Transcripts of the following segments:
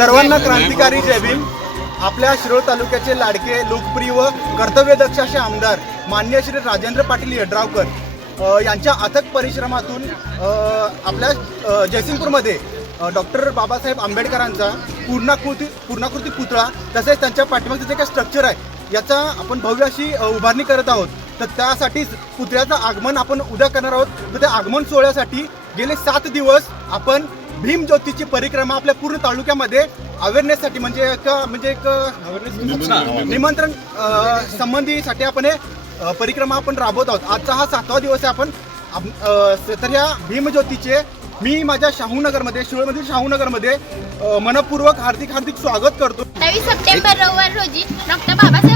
सर्वांना क्रांतिकारी जय भीम. आपल्या शिरोळ तालुक्याचे लाडके लोकप्रिय व कर्तव्यदक्ष असे आमदार मान्य श्री राजेंद्र पाटील यड्रावकर यांच्या अथक परिश्रमातून आपल्या जयसिंगपूरमध्ये डॉक्टर बाबासाहेब आंबेडकरांचा पूर्णाकृती पूर्णाकृती पुतळा तसेच त्यांच्या पाठीमागचं जे काही स्ट्रक्चर आहे याचा आपण भव्य अशी उभारणी करत आहोत. तर त्यासाठीच पुतळ्याचं आगमन आपण उद्या करणार आहोत. तर त्या आगमन सोहळ्यासाठी गेले सात दिवस आपण भीम ज्योतीची परिक्रमा आपल्या पूर्ण तालुक्यामध्ये अवेअरनेससाठी म्हणजे एक म्हणजे एक निमंत्रण. संबंधीसाठी आपण हे परिक्रमा आपण राबवत आहोत. आजचा हा सातवा दिवस आहे आपण. तर या भीमज्योतीचे मी माझ्या शाहूनगरमध्ये शिरोळमधील शाहूनगरमध्ये मनपूर्वक हार्दिक हार्दिक स्वागत करतो. सत्तावीस सप्टेंबर रविवार रोजी डॉक्टर बाबासाहेब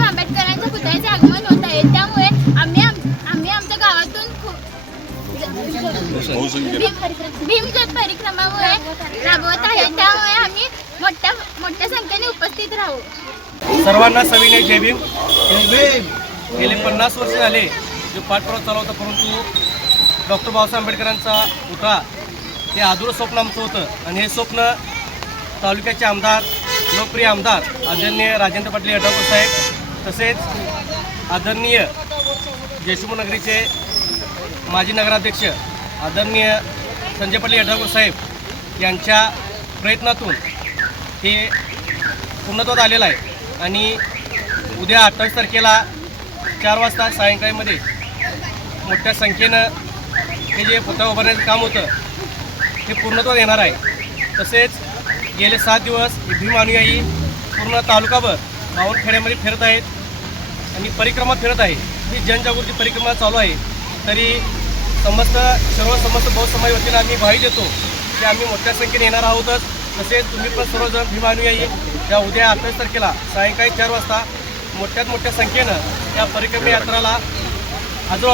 भीम भीमज्योत परिक्रमामुळे राबवत आहे. त्यामुळे आम्ही मोठ्या मोठ्या संख्येने उपस्थित राहू. सर्वांना सविनय जय भीम. गेले पन्नास वर्ष झाले. जो पाठपुरावा चालू होता परंतु डॉक्टर बाबासाहेब आंबेडकरांचा पुतळा हे अधुरं स्वप्न आमचं होतं. आणि हे स्वप्न तालुक्याचे आमदार लोकप्रिय आमदार आदरणीय राजेंद्र पाटील यड्रावकर साहेब तसेच आदरणीय जयसिंपूर नगरीचे माजी नगराध्यक्ष आदरणीय संजय पाटील यड्रावकर साहेब यांच्या प्रयत्नातून हे पूर्णत्वात आलेलं आहे. आणि उद्या अठ्ठावीस तारखेला चार वाजता सायंकाळीमध्ये मोठ्या संख्येनं हे जे पुतळा उभारण्याचं काम होतं हे पूर्णत्वात येणार आहे. तसेच गेले सात दिवस भीम अनुयायी पूर्ण तालुकाभर खेड्यामध्ये फिरत आहेत आणि परिक्रमा फिरत आहे. ही जनजागृती परिक्रमा चालू आहे. तरी समस्त सर्व समस्त बौद्ध समाज वतीनं आम्ही ग्वाही देतो की आम्ही मोठ्या संख्येने येणार आहोतच. तसेच तुम्ही पण सर्वजण भीमानुयायी या उद्या अठ्ठावीस तारखेला सायंकाळी चार वाजता मोठ्यात मोठ्या संख्येनं या परिक्रमा यात्राला हजर